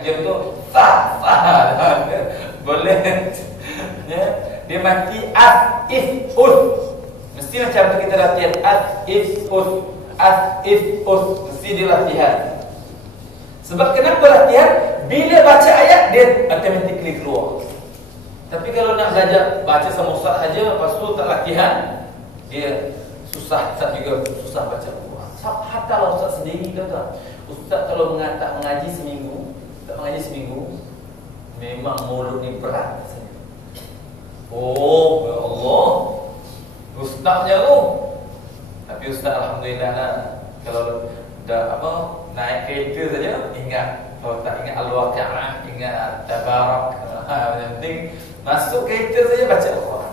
Contoh fa. Boleh. Ya, dia mati af, if, us. Mesti macam tu kita latihan af, if, us. Af, if, us. Mesti dia latihan. Sebab kenapa latihan? Bila baca ayat dia automatically keluar. Tapi kalau nak belajar baca sama ustaz saja, lepas tu tak latihan, dia susah, ustaz juga susah baca Quran. Hatta lah ustaz sendiri kata, ustaz kalau mengaji seminggu, tak mengaji seminggu, memang mulut ni berat rasanya. Oh, ya Allah, ustaznya tu. Tapi ustaz alhamdulillah lah, kalau dah naik kereta saja ingat. Kalau tak ingat Al-Waqi'ah, ingat Tabarak. Yang penting masuk kereta saja baca Al-Quran.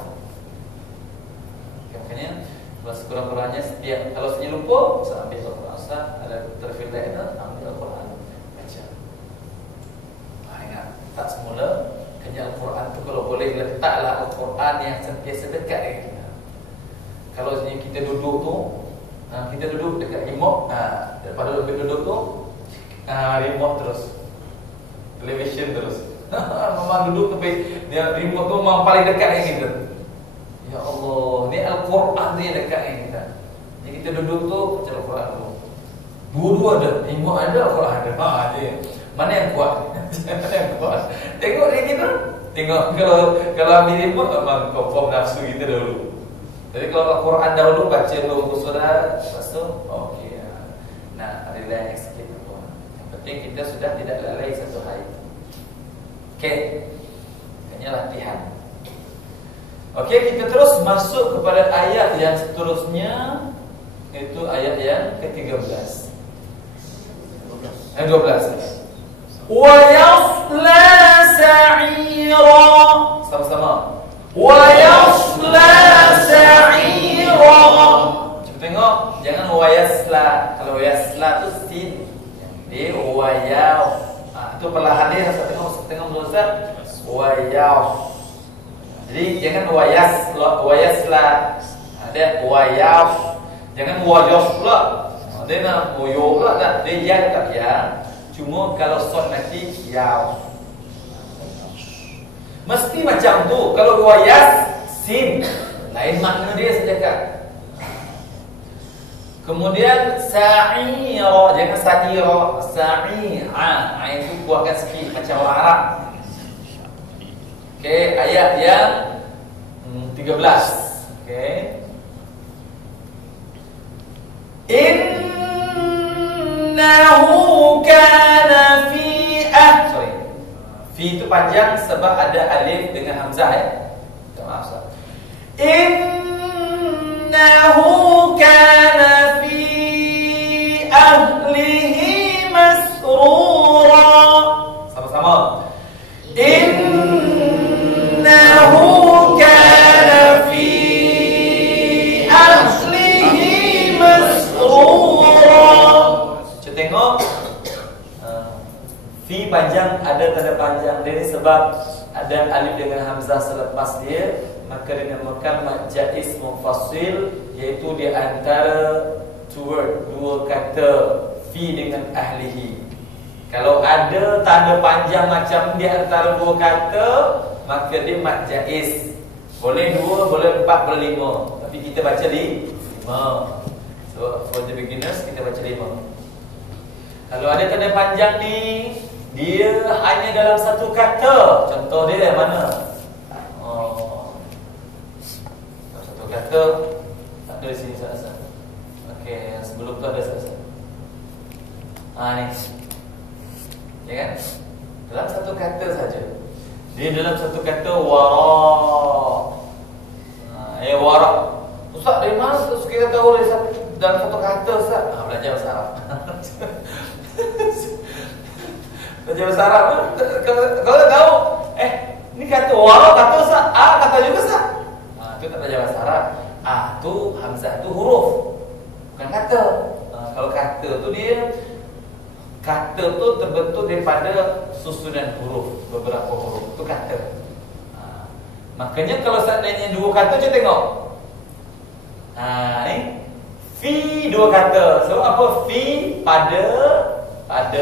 Makanya sekurang-kurangnya setiap, kalau saya lupa, saya ambil Al-Quran. Ustaz ada terfil lain, ambil Al-Quran, baca. Ingat, tak semula kenyal Al-Quran tu kalau boleh letaklah Al-Quran yang sentiasa dekat dengan kita. Kalau kita duduk tu, kita duduk dekat remote, daripada duduk tu remote terus, television terus. Memang duduk tapi dia remote tu memang paling dekat dengan kita. Ya Allah, ni Al-Quran tu yang dekat dengan kita. Jadi kita duduk tu baca Al-Quran tu. Dua-dua ada, remote ada, Al-Quran ada. Dia. Mana yang kuat? Mana yang kuat? Tengok dia kita. Tengok kalau ambil remote memang confirm nafsu kita dahulu. Jadi kalau Al-Quran dahulu baca dulu surah, lepas tu okey. Nah, relax sikit. Yang penting kita sudah tidak lalai satu hari. Okey. Hanya latihan. Okey, kita terus masuk kepada ayat yang seterusnya, itu ayat yang ke-13. 12. Wa yasla sa'ira. Sama-sama. Wa yasla sa'ira. Cuba tengok, jangan wa yasla. Kalau yasla tu sin. Dia wa yaw. Itu perlahan dia tengok Ustaz. Wa yaw. Jadi jangan wa yasla. Ada wa yaw. Jangan wa yasla. Dia nak yo pula tak. Dia ya tak ya. Cuma kalau short nanti yaw. Mesti macam tu. Kalau wayas sin, lain makna dia sedekat. Kemudian sa'ira, jangan sa'ira, sa'i'a. Itu kuatkan sikit macam orang Arab. Okey, ayat yang 13. Okey. Innahu kana fi Fi itu panjang sebab ada alif dengan hamzah ya. Maaf Ustaz. Innahu kana fi ahlihi masrura. Sama-sama. Innahu kana fi ahlihi masrura. Kita tengok fi panjang ada tanda panjang dia sebab ada alif dengan hamzah selepas dia, maka dinamakan mad jaiz munfasil, iaitu di antara dua kata fi dengan ahlihi. Kalau ada tanda panjang macam di antara dua kata, maka dia mad jaiz. Boleh 2, boleh 4, boleh 5. Tapi kita baca di 5. So for the beginners kita baca 5. Kalau ada tanda panjang ni, dia hanya dalam satu kata. Contoh dia yang mana? Dalam satu kata. Tak ada di sini Ustaz. Okey, sebelum tu ada Ustaz. Ni. Ya kan? Dalam satu kata saja. Dia dalam satu kata wara. Wara. Ustaz, dari mana Ustaz kita tahu dalam satu kata Ustaz? Belajar bahasa Arab. Belajar bahasa Arab kalau tahu, ni kata wara kata Ustaz, kata juga Ustaz. Itu tak belajar bahasa Arab. Tu hamzah tu huruf, bukan kata. Kalau kata tu dia, kata tu terbentuk daripada susunan huruf, beberapa huruf. Itu kata. Makanya kalau seandainya dua kata, cuba tengok. Ni fi dua kata. Sebab apa? Fi pada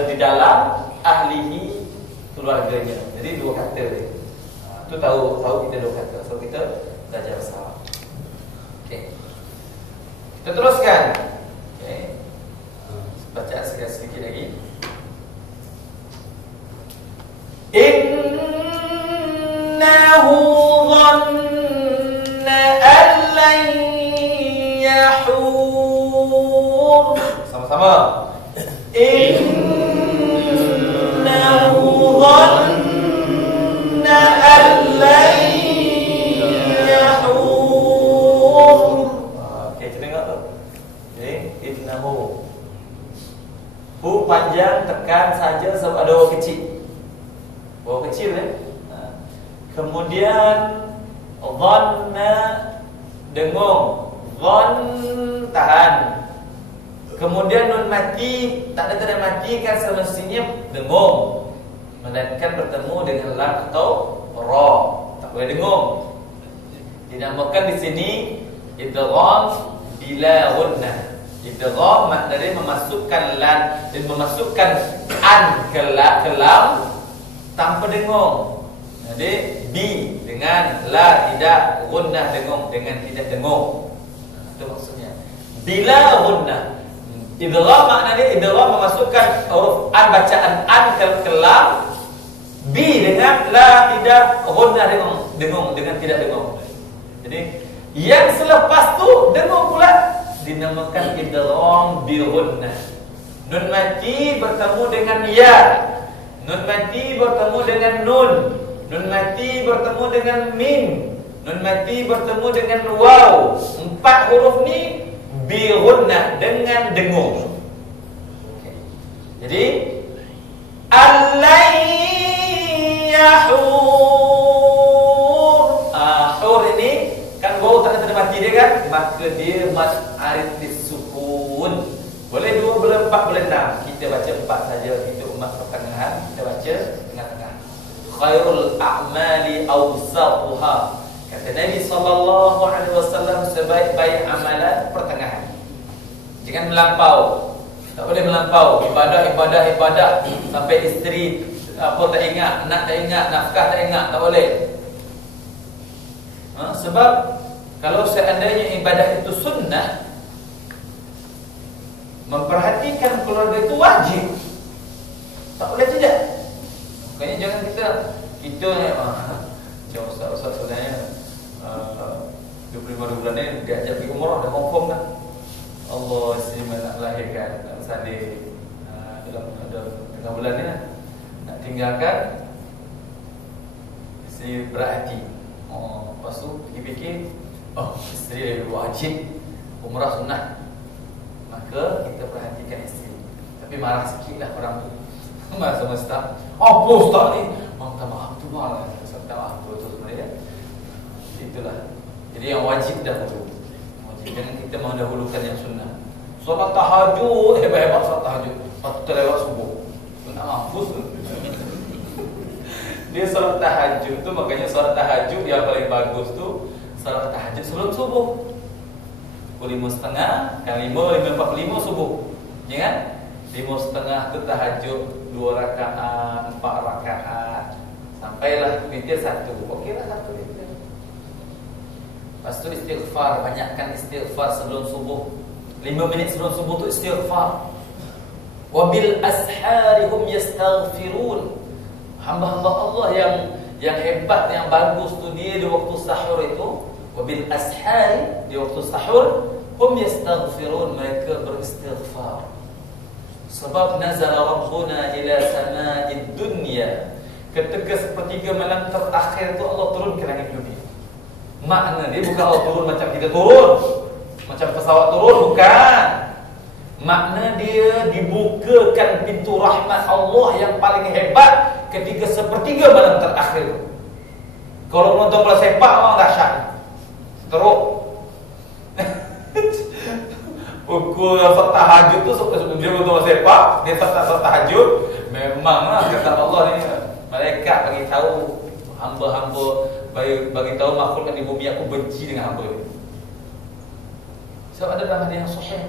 di dalam, ahlihi keluarganya. Jadi dua kata dia. Itu tahu kita dua kata. So kita belajar salam. Okey. Kita teruskan. Okey. Bacaan sedikit lagi. Innahu dhanna an lan yahur. Sama-sama. Innahu dhanna an lan yahur. Okey, kita dengar tu. Okey, innahu. Hu panjang, tekan saja sebab ada waw kecil. Waw kecil Kemudian dhanna dengung. Dhann tahan. Kemudian nun mati, tak ada tanda mati kan semestinya dengung. Melainkan bertemu dengan lam atau ra. Tak boleh dengung. Dinamakan di sini idgham bila gunnah. Idgham maknanya memasukkan lam dan memasukkan an ke lam tanpa dengung. Jadi bi dengan la tidak, gunnah dengung dengan tidak dengung. Itu maksudnya. Bila gunnah. Idgham maknanya idgham memasukkan huruf an bacaan an ke lam, bi dengan la tidak, gunnah dengung dengan tidak dengung. Jadi yang selepas tu dengung pula dinamakan idgham bi gunnah. Nun mati bertemu dengan ya. Nun mati bertemu dengan nun. Nun mati bertemu dengan min. Nun mati bertemu dengan waw. 4 huruf ni bi gunnah dengan dengung. Okay. Jadi allai yahur. Hur ini kan waw tak ada mati dia kan, maka dia mad arid disukun. Boleh 2, boleh 4, boleh 6. Kita baca 4 saja. Kita umat pertengahan, kita baca tengah-tengah. Khairul a'mali awsatuha. Kata Nabi SAW, sebaik-baik amalan pertengahan. Jangan melampau. Tak boleh melampau. Ibadah sampai isteri apa tak ingat, anak tak ingat, nafkah tak ingat, tak boleh. Sebab kalau seandainya ibadah itu sunnah, memperhatikan keluarga itu wajib. Tak boleh tidak. Makanya jangan kita macam ustaz sebenarnya 25 bulan ni diajak pergi umrah, dah confirm dah. Allah istimewa nak melahirkan, nak bersalin dalam tengah bulan ni lah. Nak tinggalkan isteri berhati. Lepas tu fikir-fikir, isteri wajib, umrah sunnah, maka kita perhatikan isteri. Tapi marah sikit lah orang tu. Marah sama staff. Apa ustaz ni? Minta maaf tu malah. Minta maaf tu sebenarnya. Itulah. Jadi yang wajib dahulu. Wajib. Jangan kita mendahulukan yang sunnah. Solat tahajud, hebat-hebat solat tahajud. Lepas tu lewat subuh. Nak mampus tu. Dia solat tahajud tu, makanya solat tahajud yang paling bagus tu solat tahajud sebelum subuh. Pukul 5.30 kan 5.45 subuh. Ya kan? 5.30 tu tahajud 2 rakaat, 4 rakaat. Sampailah witir 1. Okeylah 1 witir. Lepas tu istighfar, banyakkan istighfar sebelum subuh. 5 minit sebelum subuh tu istighfar. Wabil asharihum yastaghfirun. Hamba-hamba Allah yang hebat, yang bagus tu dia di waktu sahur itu. Wabil ashari, di waktu sahur, hum yastaghfirun, mereka beristighfar. Sebab nazala rabbuna ila sama'id dunya. Ketika sepertiga malam terakhir itu Allah turun ke langit dunia. Makna dia bukan Allah turun macam kita turun, macam pesawat turun, bukan. Makna dia dibukakan pintu rahmat Allah yang paling hebat ketika sepertiga malam terakhir. Kalau nonton bola sepak memang dahsyat. Teruk. Pukul salat tahajud tu sebelum dia nonton bola sepak, dia salat tahajud, memanglah kata Allah ni, malaikat bagi tahu hamba-hamba, bagi tahu makhluk di bumi aku benci dengan hamba ni. Sebab ada dalam hadis yang sahih,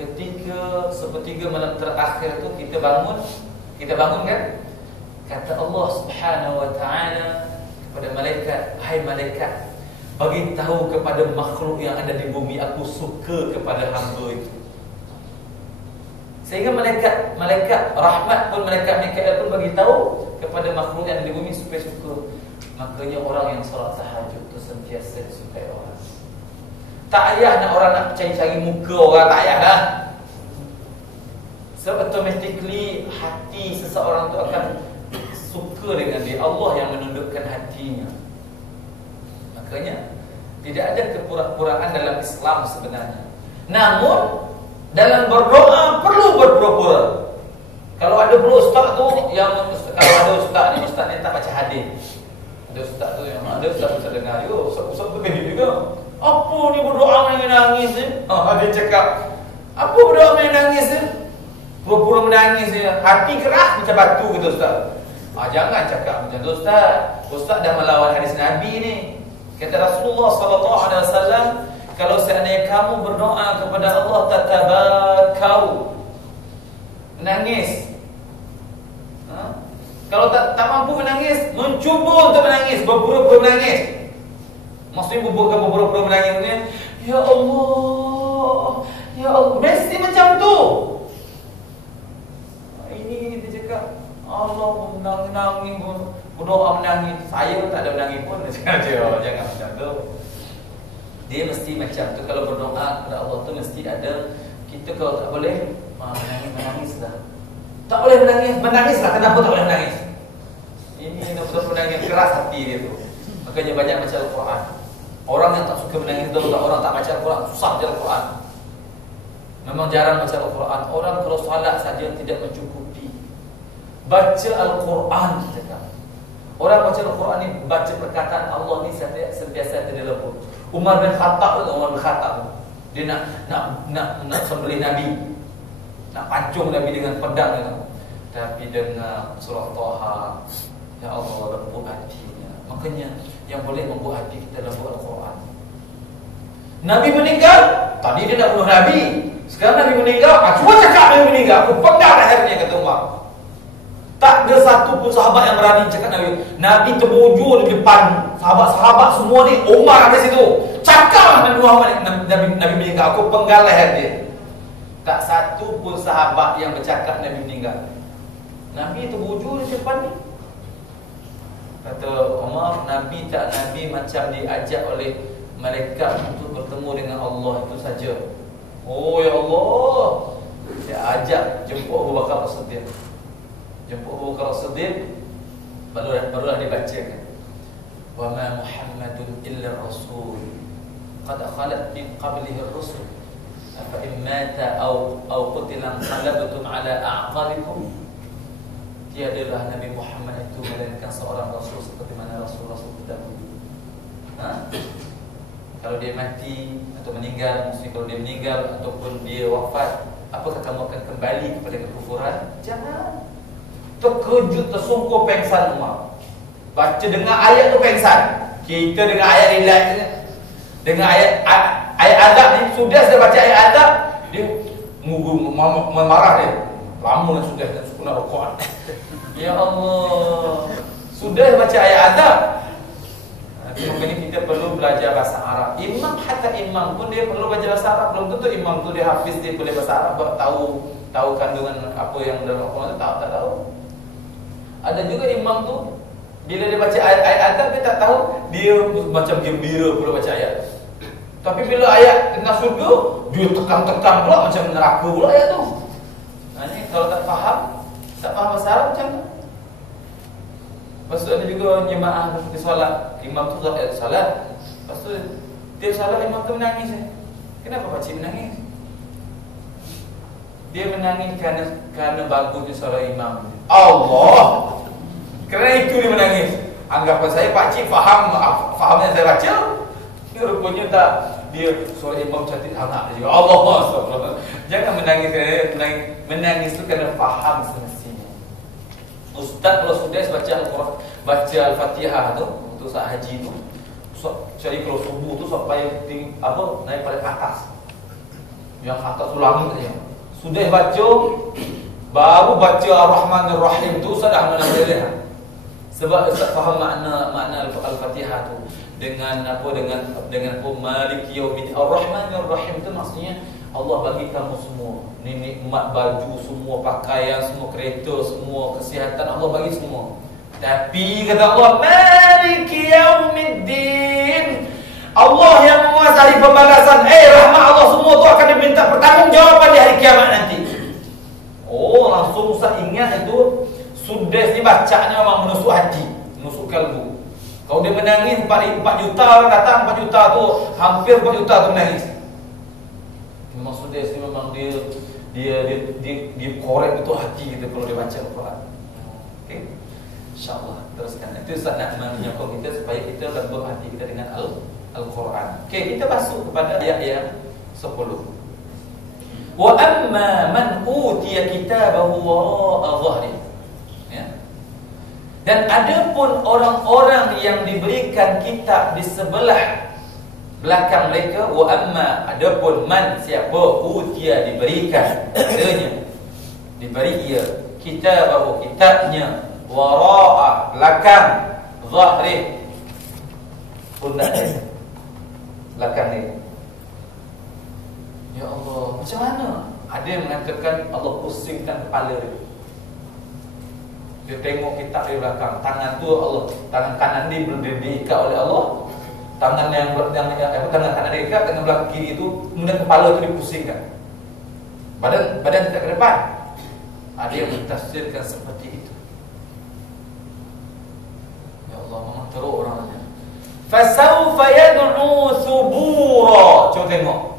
ketika sepertiga malam terakhir tu kita bangun kan, Kata Allah Subhanahu wa taala kepada malaikat, "Hai malaikat, bagi tahu kepada makhluk yang ada di bumi, aku suka kepada hamba itu." Sehingga malaikat rahmat pun, malaikat Mikail pun bagi tahu kepada makhluk yang ada di bumi supaya suka. Makanya orang yang solat tahajud itu sentiasa disukai orang. Tak payah nak orang nak cari-cari muka orang, tak payah dah. So automatically hati seseorang tu akan suka dengan dia. Allah yang menundukkan hatinya. Makanya tidak ada kepura-puraan dalam Islam sebenarnya. Namun dalam berdoa perlu berpura-pura. Kalau ada pula ustaz tu yang kalau ada ustaz ni tak baca hadis. Ada ustaz tu yang ada ustaz dengar, yo ustaz tu begini juga. Apa ni berdoa menangis ni? Dia cakap, apa berdoa menangis ni? Pura-pura menangis ni. Hati keras macam batu kata ustaz. Jangan cakap macam tu ustaz. Ustaz dah melawan hadis Nabi ni. Kata Rasulullah sallallahu alaihi wasallam, kalau seandainya kamu berdoa kepada Allah tatabakau, menangis. Kalau tak mampu menangis, mencuba untuk menangis, berpura-pura menangis. Maksudnya bukan berpura-pura menangis ni, ya Allah, ya Allah, mesti macam tu. Ini dia cakap, Allah menangis, berdoa menangis. Saya pun tak ada menangis pun. Jangan macam tu. Dia mesti macam tu. Kalau berdoa kepada Allah tu mesti ada. Kita kalau tak boleh menangis dah. Tak boleh menangis lah. Kenapa tak boleh menangis? Ini betul-betul menangis, keras hati dia tu. Makanya banyak baca Al-Quran. Orang yang tak suka menangis tu, orang tak baca Al-Quran, susah baca Al-Quran. Memang jarang baca Al-Quran. Orang kalau salat saja tidak mencukupi. Baca Al-Quran cakap. Orang baca Al-Quran ni, baca perkataan Allah ni sentiasa terlebur. Umar bin Khattab, dia nak sembelih Nabi, nak pancung Nabi dengan pedang ni. Tapi dengar surah Taha, ya Allah, lembut hatinya. Makanya yang boleh membuat hati kita lembut Al-Quran. Nabi meninggal, tadi dia nak bunuh Nabi. Sekarang Nabi meninggal, cuma cakap Nabi meninggal, aku pegang lehernya, kata Umar. Tak ada satu pun sahabat yang berani cakap Nabi. Nabi terbujur di depan sahabat-sahabat semua ni. Umar ada situ. Cakap Nabi Muhammad, Nabi meninggal, aku penggal leher dia. Tak satu pun sahabat yang bercakap Nabi meninggal. Nabi terbujur di depan ni. Kata Umar, Nabi macam diajak oleh malaikat untuk bertemu dengan Allah, itu saja. Oh ya Allah, dia ajak jemput Abu Bakar As-Siddiq. Jemput Abu Bakar As-Siddiq, barulah dibacakan, wa ma Muhammadun illa rasul qad khalat min qablihi ar-rusul afa in mata aw qutila qalabtum ala a'qabikum. Tiadalah Nabi Muhammad itu melainkan seorang rasul seperti mana rasul-rasul terdahulu. Kalau dia mati atau meninggal, maksudnya kalau dia meninggal ataupun dia wafat, apakah kamu akan kembali kepada kekufuran? Jangan. Terkejut, tersungkur, pengsan Umar. Baca dengar ayat tu pengsan. Kita dengar ayat relax, dengar ayat adab ni, sudah saya baca ayat adab, dia marah dia. Lama sudah nak rukuk. Ya Allah, sudah baca ayat adab. Makanya kita perlu belajar bahasa Arab. Hatta imam pun dia perlu belajar bahasa Arab. Belum tentu imam tu dia hafiz, dia boleh bahasa Arab, tahu kandungan apa yang dalam Al-Quran tu, tak tahu. Ada juga imam tu bila dia baca ayat adab, dia tak tahu, dia macam gembira pula baca ayat. Tapi bila ayat tentang surga, dia tekan-tekan pula macam neraka pula ayat tu. Ini kalau tak faham bahasa Arab macam tu. Lepas tu ada juga jemaah di solat, imam tu solat. Lepas tu dia solat, imam tu menangis. Kenapa pakcik menangis? Dia menangis kerana bagusnya solat imam. Allah, kerana itu dia menangis. Anggapan saya pakcik faham yang saya baca. Rupanya tak. Dia solat imam cantik sangat juga. Allah, jangan menangis kerana menangis itu kerana faham semestinya. Ustaz kalau sudah baca Al-Quran, baca Al-Fatihah tu untuk saat haji tu, jadi kalau subuh tu sampai naik pada atas, yang atas tu langit saja. Sudah baca baru baca Ar-Rahman Ar-Rahim tu Ustaz dah menang. Sebab Ustaz faham makna Al-Fatihah tu dengan apa, dengan apa, Maliki Yaumiddin. Ar-Rahman Ar-Rahim tu maksudnya Allah bagi kamu semua ni nikmat, baju semua, pakaian semua, kereta semua, kesihatan Allah bagi semua. Tapi kata Allah, Maliki Yaumiddin, Allah yang menguasai pembalasan. Rahmat Allah semua tu akan diminta pertanggungjawaban di hari kiamat nanti. Oh, langsung Ustaz ingat itu Sudais ni bacanya memang menusuk hati, menusuk kalbu. Kalau dia menangis 4 juta orang datang, 4 juta tu hampir 4 juta tu menangis. Memang Sudais ni memang dia korek betul hati kita kalau dia baca Al-Quran. Okey. InsyaAllah teruskan. Itu Ustaz nak menyokong kita supaya kita lembut hati kita dengan Al-Quran. Okey, kita masuk kepada ayat yang 10. Wa amma man utiya kitabahu wara'a dhahri. Dan ada pun orang-orang yang diberikan kitab di sebelah belakang mereka. Wa amma, ada pun man, siapa utiya diberikan, adanya diberi ia kitabahu, kitabnya, wara'a belakang, dhahri pundak belakang ni. Ya Allah, macam mana? Ada yang mengatakan Allah pusingkan kepala dia. Dia tengok kitab di belakang, tangan tu Allah, tangan kanan dia diikat oleh Allah, tangan yang tangan kanan dia ikat, tangan belakang kiri itu, kemudian kepala tu dipusingkan, badan tidak ke depan. Ada yang mentafsirkan seperti itu. Ya Allah, memang teruk orangnya. Fasawfa yad'u thubura. Cuba tengok.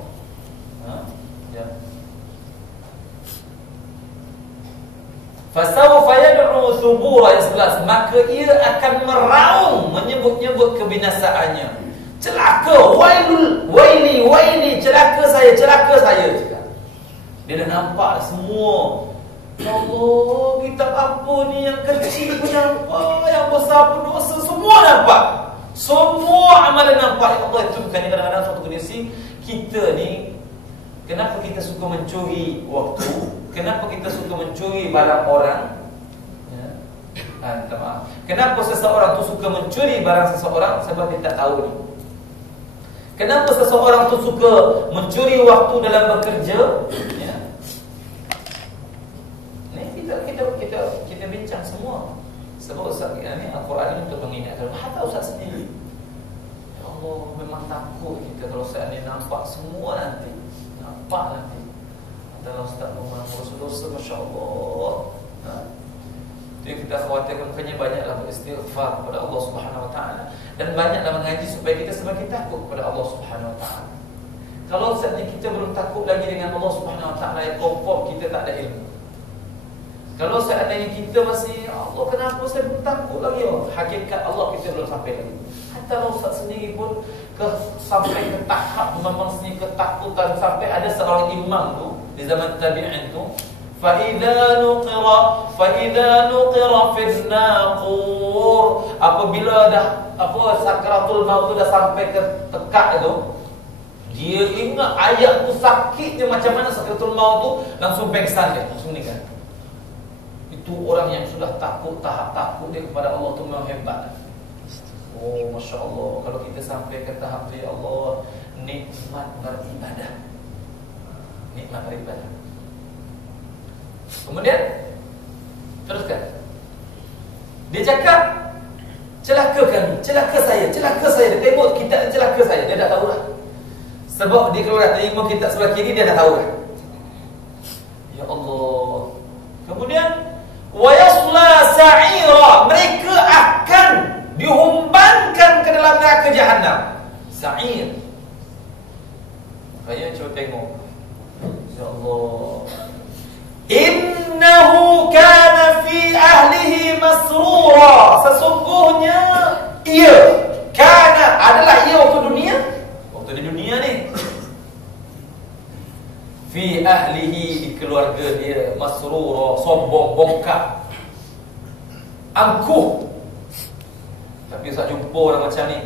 Fasawfa yad'u thubura, ayat 11. Maka ia akan meraung, menyebut-nyebut kebinasaannya. Celaka, waili, celaka saya cakap. Dia dah nampak semua. Ya Allah, kitab apa ni, yang kecil pun nampak, yang besar pun dosa, semua nampak. Semua amalan nampak. Ya Allah, itu bukan kadang-kadang suatu kondisi kita ni, kenapa kita suka mencuri waktu? Kenapa kita suka mencuri barang orang? Maaf. Kenapa seseorang tu suka mencuri barang seseorang? Sebab dia tak tahu ni. Kenapa seseorang tu suka mencuri waktu dalam bekerja? Ya. Ni kita bincang semua. Sebab Ustaz ni Al-Quran ni untuk mengingatkan. Hatta Ustaz sendiri. Ya Allah, memang takut kita kalau Ustaz ni nampak semua nanti. Nampak nanti. Dalam Ustaz mengurangi dosa-dosa, Masya Allah. Jadi kita khawatirkan, makanya banyaklah beristighfar kepada Allah Subhanahu Wa Taala, dan banyaklah mengaji supaya kita semakin takut kepada Allah Subhanahu Wa Taala. Kalau saat ini kita belum takut lagi dengan Allah Subhanahu Wa Taala, yang confirm kita tak ada ilmu. Kalau seandainya kita masih, Allah kenapa saya belum takut lagi? Hakikat Allah kita belum sampai lagi. Hatta Ustaz sendiri pun sampai ke tahap memang sendiri ketakutan, sampai ada seorang imam tu di zaman tabi'in tu, Fa'idha nuqira fil naqur, apabila dah sakratul maut tu dah sampai ke tekak itu, dia ingat ayat tu sakitnya macam mana sakratul maut tu, langsung pengsan dia, langsung meninggal. Itu orang yang sudah takut, tahap takut dia kepada Allah tu memang hebat. Oh, Masya Allah, kalau kita sampai ke tahap tu, ya Allah, nikmat beribadah. Nikmat beribadah. Kemudian teruskan. Dia cakap, celaka kami, celaka saya. Dia tengok kitab, celaka saya. Dia dah tahu lah. Sebab dia kalau dah terima kitab sebelah kiri, dia dah tahu lah. Ya Allah. Kemudian wa yasla sa'ira, mereka akan dihumbankan ke dalam neraka jahanam. Sa'ir. Makanya cuba tengok. Ya Allah. Innahu kana fi ahlihi masrura, sesungguhnya ia kana adalah ia waktu di dunia ni, fi ahlihi, di keluarga dia, masrura, sombong, bongkak, angkuh. Tapi saya jumpa orang macam ni,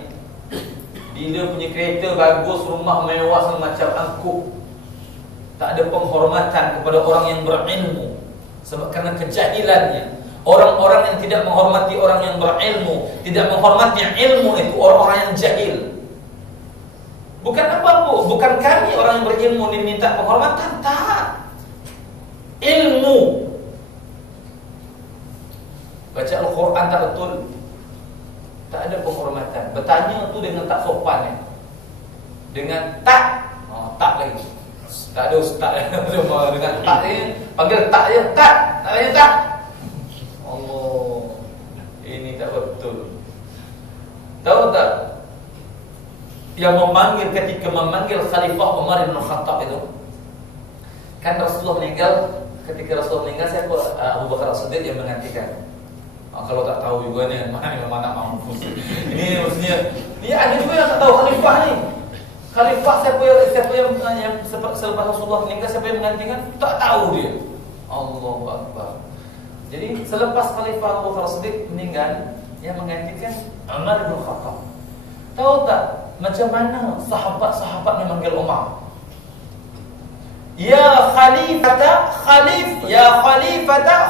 dia punya kereta bagus, rumah mewah, semacam angkuh. Tak ada penghormatan kepada orang yang berilmu. Sebab karena kejahilannya. Orang-orang yang tidak menghormati orang yang berilmu, tidak menghormati ilmu, itu orang-orang yang jahil. Bukan apa bu, bukan kami orang yang berilmu diminta penghormatan, tak. Ilmu. Baca Al-Quran tak betul, tak ada penghormatan. Bertanya tu dengan tak sopan ya. Dengan tak, tak lagi. Tak ada ustaz dengan tak ni, panggil tak je, tak ada tak. Allah, ini tak betul. Tahu tak? Yang memanggil ketika memanggil Khalifah Umar bin Khattab itu, kan Rasulullah meninggal. Ketika Rasulullah meninggal, siapa? Abu Bakar As-Siddiq yang menggantikan. Kalau tak tahu juga ni, mana mampus. Ini maksudnya, ni ada juga yang tak tahu Khalifah ni. Khalifah siapa yang selepas Rasulullah meninggal, siapa yang menggantikan? Tak tahu dia. Allahu Akbar. Jadi selepas Khalifah Abu Bakar As-Siddiq meninggal, yang menggantikan Umar bin Khattab. Tahu tak macam mana sahabat-sahabat memanggil Umar? Ya khalifata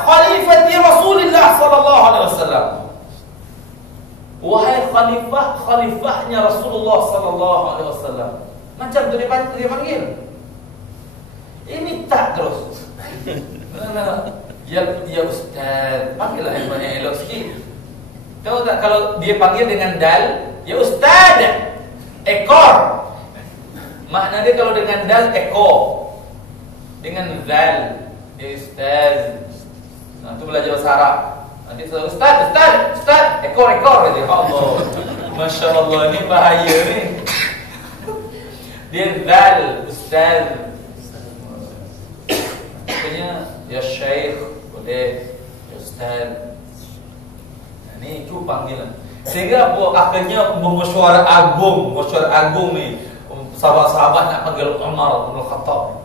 khalifati Rasulullah sallallahu alaihi wasallam. Wahai khalifahnya Rasulullah sallallahu alaihi wasallam. Macam tu dia panggil. Ini tak terus. Ya ustaz, panggillah yang banyak elok sikit. Tahu tak kalau dia panggil dengan dal, ya ustaz, ekor. Makna dia kalau dengan dal ekor. Dengan zal, ya ustaz. Nah, tu belajar bahasa Arab. Nanti ustaz, ekor aja. Allah. Masya Allah, ni bahaya ni. Dia zal, ustaz. Maksudnya ya syekh, boleh, ya ustaz. Ni itu panggilan. Sehingga akhirnya mesyuarat agung ni. Sahabat-sahabat nak panggil Umar bin Khattab.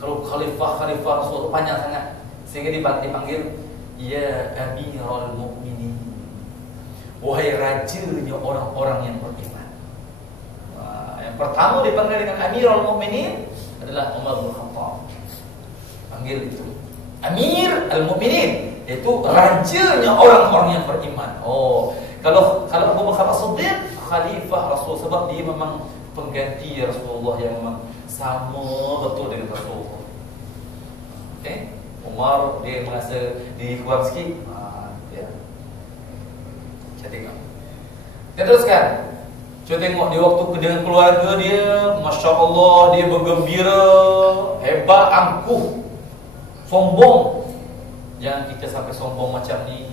Kalau khalifah Rasulullah panjang sangat, sehingga dipanggil ya Amirul Mukminin, wahai rajanya orang-orang yang beriman. Yang pertama dipanggil dengan Amirul Mukminin adalah Umar bin Khattab. Panggil itu Amir al-Mukminin, itu rajanya orang-orang yang beriman. Kalau Abu Bakar As-Siddiq khalifah Rasul, sebab dia memang pengganti Rasulullah yang memang sama betul dengan Rasulullah. Okay? Umar dia merasa diri kurang sikit. Ya. Saya tengok. Kita teruskan. Kita tengok dia waktu dengan keluarga dia, Masya Allah, dia bergembira, hebat, angkuh, sombong. Jangan kita sampai sombong macam ni.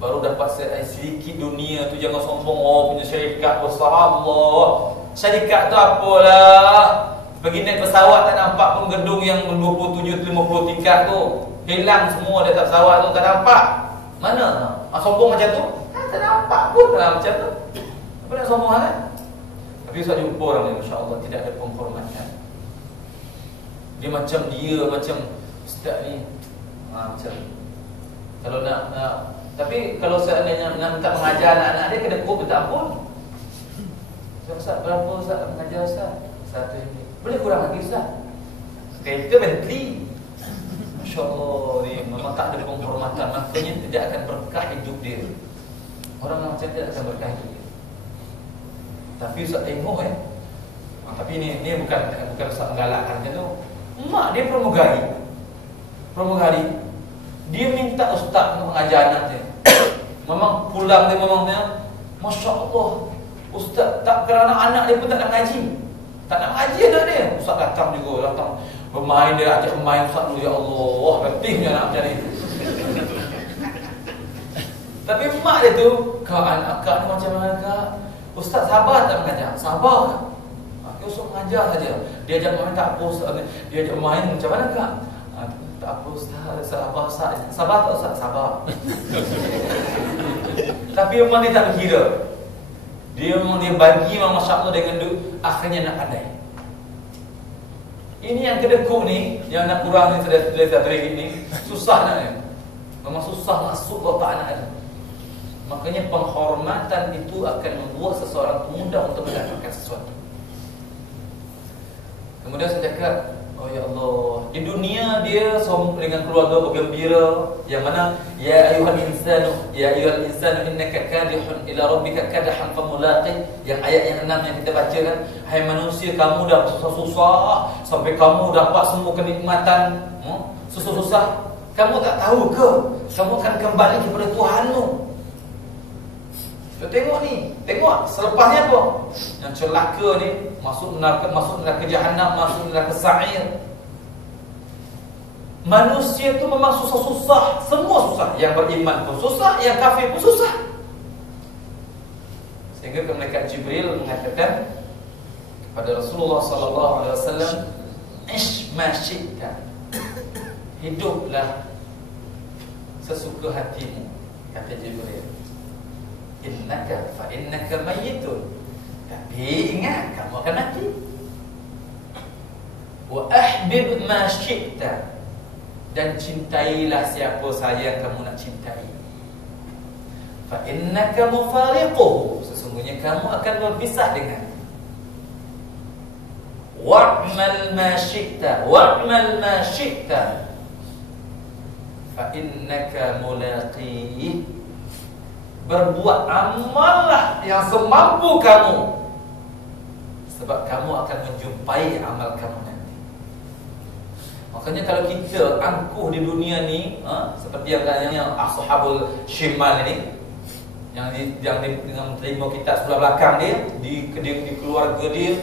Baru dapat sedikit dunia tu jangan sombong. Punya syarikat besar Allah. Syarikat tu apalah? Pergi naik pesawat tak nampak pun gedung yang 27-50 tingkat tu. Hilang semua di atas pesawat tu, tak nampak. Mana? Sombong macam tu? Tak nampak pun lah macam tu. Apa nak sombong kan? Tapi saya jumpa orang ni, Masya Allah, tidak ada penghormatan. Dia macam ustaz ni. Macam kalau nak tapi kalau seandainya nak minta mengajar anak-anak dia, kena kod minta ampun. Ustaz, berapa ustaz mengajar ustaz? Satu ini. Boleh kurang lagi ustaz? Kereta Bentley. Masya Allah, dia memang tak ada penghormatan. Maknanya tidak akan berkah hidup dia. Orang macam tidak akan berkah hidup dia. Tapi ustaz tengok tapi ini bukan ustaz menggalakkan macam tu. Mak dia pramugari. Dia minta ustaz untuk mengajar anak dia. Memang pulang dia Masya Allah, ustaz tak, kerana anak dia pun tak nak mengaji. Tak nak mengaji anak dia. Ustaz datang bermain, dia ajak bermain ustaz dulu. Ya Allah, letihnya anak macam ni. Tapi mak dia tu, anak ni macam mana kak? Ustaz sabar tak mengajar? Sabar. Ustaz mengajar saja. Dia ajak bermain tak apa ustaz. Dia ajak bermain macam mana kak? Tak apa ustaz, sabar tak ustaz? Sabar. Tapi memang dia tak berkira. Dia bagi Masya Allah dengan akhirnya nak pandai. Ini yang kedekut ni, yang nak kurang ni tadrib ni, susah nak ni. Memang susah masuk otak anak ni. Makanya penghormatan itu akan membuat seseorang mudah untuk mendapatkan sesuatu. Kemudian saya cakap, oh ya Allah, Di dunia dia dengan keluarga bergembira, yang mana ya ayyuhal insanu innaka kadihun ila rabbika kadahan famulaqih, yang ayat yang 6 yang kita baca kan, hai manusia kamu dah susah-susah sampai kamu dapat semua kenikmatan, susah-susah, kamu tak tahu ke kamu akan kembali kepada Tuhanmu? Kita tengok ni, tengok selepasnya apa? Yang celaka ni masuk neraka jahanam, masuk neraka sa'ir. Manusia tu memang susah-susah, semua susah. Yang beriman pun susah, yang kafir pun susah. Sehingga malaikat Jibril mengatakan kepada Rasulullah sallallahu alaihi wasallam, "Ish ma syi'ta." Hiduplah sesuka hatimu, kata Jibril. Innaka mayyitun. Tapi ingat, kamu akan mati. Wa ahbib ma syi'ta. Dan cintailah siapa saja yang kamu nak cintai. Fa innaka mufariquhu. Sesungguhnya kamu akan berpisah dengan. Wa'mal ma syi'ta. Wa'mal ma syi'ta. Fa innaka mulaqih. Berbuat amallah yang semampu kamu, sebab kamu akan menjumpai amal kamu nanti. Makanya kalau kita angkuh di dunia ni, seperti yang ashabul shimal ini, yang dengan menerima kitab sebelah belakang dia, di keluarga dia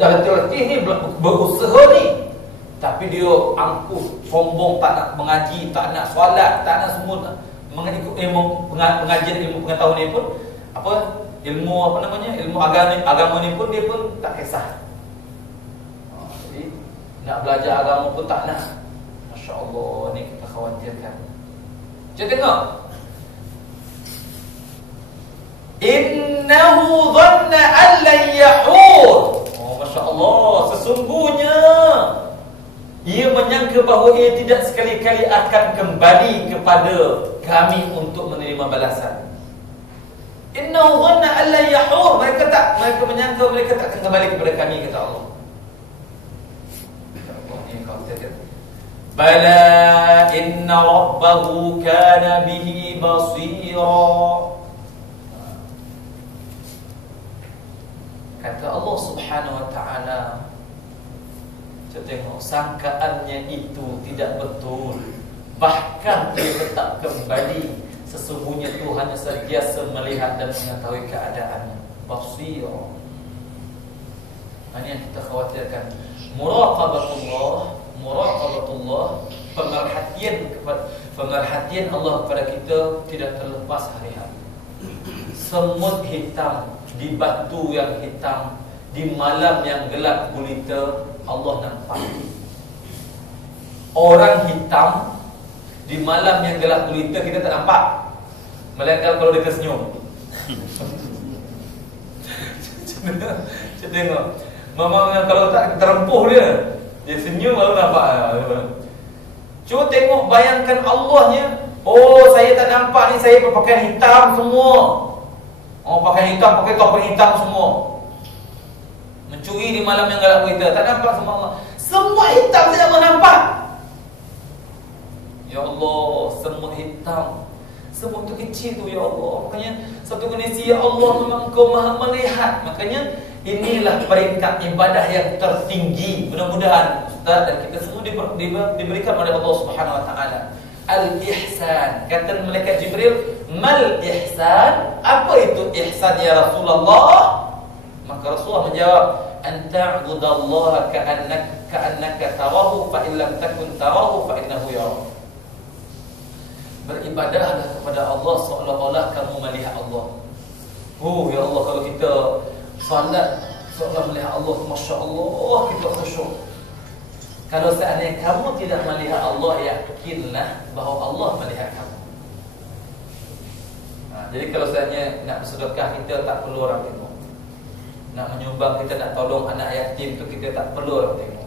dah terletih ni, berusaha ni, tapi dia angkuh, sombong, tak nak mengaji, tak nak solat, tak nak semua mengaji pengajian ilmu pengetahuan ni pun ilmu agama ni pun dia pun tak kisah. Jadi nak belajar agama pun tak nak. Masya-Allah, ni kita khawatirkan. Kita tengok, innahu dhanna an lan yahur. Masya-Allah, sesungguhnya ia menyangka bahawa ia tidak sekali-kali akan kembali kepada kami untuk menerima balasan. Innahu dhanna an la yahur. Mereka menyangka mereka tak akan kembali kepada kami, kata Allah. Bala inna rabbahu kana bihi basira. Kata Allah Subhanahu wa ta'ala, kita tengok, sangkaannya itu tidak betul. Bahkan dia tetap kembali. Sesungguhnya Tuhan sentiasa melihat dan mengetahui keadaannya. Basir. Ini yang kita khawatirkan. Muraqabatullah, pemerhatian Allah kepada kita tidak terlepas hari-hari. Semut hitam di batu yang hitam, di malam yang gelap gulita, Allah nampak. Orang hitam di malam yang gelap gulita kita tak nampak, melainkan kalau dia tersenyum. Tengok, memang kalau tak terempuh dia senyum baru nampak. Cuba tengok, bayangkan Allahnya. Oh, saya tak nampak ni, saya berpakaian hitam semua. Pakaian hitam, pakai topeng hitam semua, mencuri di malam yang gelap gulita, tak nampak sama Allah. Semua hitam tidak nampak. Ya Allah, semua hitam, semua tu kecil tu, ya Allah. Makanya satu kondisi, ya Allah, memang Kau Maha melihat. Makanya inilah peringkat ibadah yang tertinggi. Mudah-mudahan Ustaz dan kita semua diberikan oleh Allah Subhanahu wa ta'ala al-ihsan. Kata malaikat Jibril, mal ihsan? Apa itu ihsan ya Rasulullah? Maka Rasulullah menjawab, an ta'budallaha ka'annaka tarahu fa in lam takun tarahu fa innahu yarah. Beribadahlah kepada Allah seolah-olah kamu melihat Allah. Oh ya Allah, kalau kita salat seolah melihat Allah, masya-Allah, kita khusyuk. Kalau seandainya kamu tidak melihat Allah, yakinlah bahawa Allah melihat kamu. Jadi kalau seandainya nak bersedekah, kita tak perlu orang tengok. Nak menyumbang, kita nak tolong anak yatim tu, kita tak perlu orang tengok.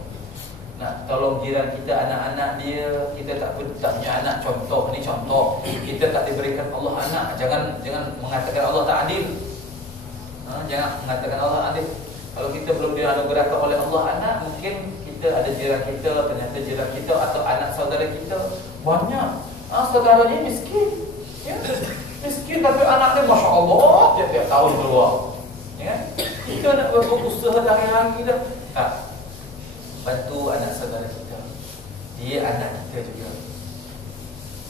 Nak tolong jiran kita, anak-anak dia, kita tak punya anak. Contoh, ni contoh, kita tak diberikan Allah anak. Jangan mengatakan Allah tak adil. Jangan mengatakan Allah adil. Kalau kita belum dianugerahkan oleh Allah anak, mungkin kita kita, ada jiran kita, ternyata jiran kita atau anak saudara kita banyak. Saudaranya miskin, ya, miskin tapi anaknya masya Allah tiap-tiap tahun keluar. Ya, kita nak berusaha lari-lari dah. Tak, bantu anak saudara kita. Dia anak kita juga.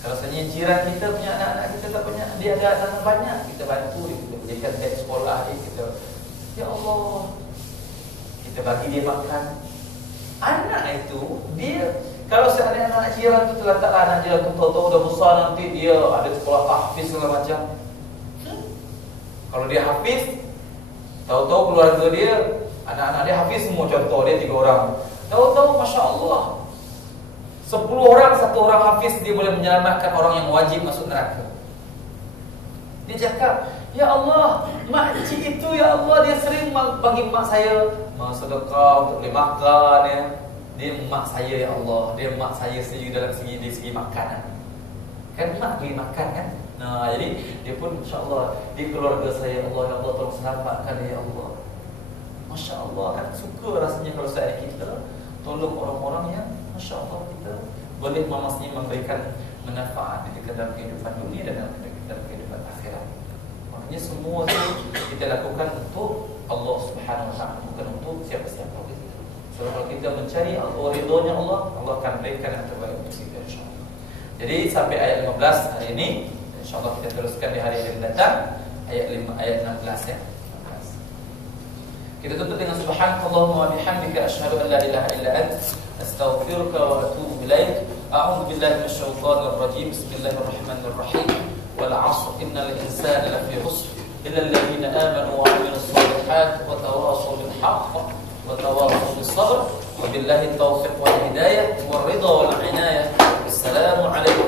Kalau sebenarnya jiran kita punya anak-anak kita tak banyak, dia ada anak banyak, kita bantu dia, kita berikan duit sekolah dia, kita, ya Allah, kita bagi dia makan. Anak itu dia, kalau seandainya anak jiran tu terletaklah anak jiran tu tahu-tahu dah besar, nanti dia ada sekolah tahfiz segala macam. Kalau dia hafiz, tahu-tahu keluarga dia, anak-anak dia hafiz semua, contoh dia 3 orang. Tahu-tahu masya Allah 10 orang, 1 orang hafiz, dia boleh menyelamatkan orang yang wajib masuk neraka. Dia cakap, ya Allah, makcik itu ya Allah, dia sering bagi mak saya sedekah untuk boleh makan ya. Dia mak saya ya Allah, dia mak saya dalam segi makanan. Kan mak bagi makan kan. Nah, jadi dia pun insya-Allah di keluarga saya, Allah ya Allah tolong selamatkan ya Allah. Masya Allah, kan suka rasanya kalau saya kita tolong orang-orang yang masya Allah kita boleh maksudnya memberikan manfaat di dalam kehidupan dunia dan dalam kehidupan akhirat. Maknanya semua itu kita lakukan untuk Allah Subhanahu Wa Taala, bukan untuk siapa-siapa. Sebab kalau kita mencari ridhonya Allah, Allah akan berikan yang terbaik untuk kita insya-Allah. Jadi sampai ayat 15 hari ini, insya-Allah kita teruskan di hari yang datang ayat 16 ya. Kita tutup dengan subhanakallahumma wa bihamdika asyhadu an la ilaha illa anta astaghfiruka wa atubu ilaik. A'udzu billahi minasyaitonir rajim. Bismillahirrahmanirrahim. Wal 'ashr innal insana lafi khusr illa alladhina amanu wa 'amilus solihat wa tawassaw bil haqq wa tawassaw bis sabr. Wa billahi taufiq wal hidayah wal ridha wal 'inayah. Assalamu alaikum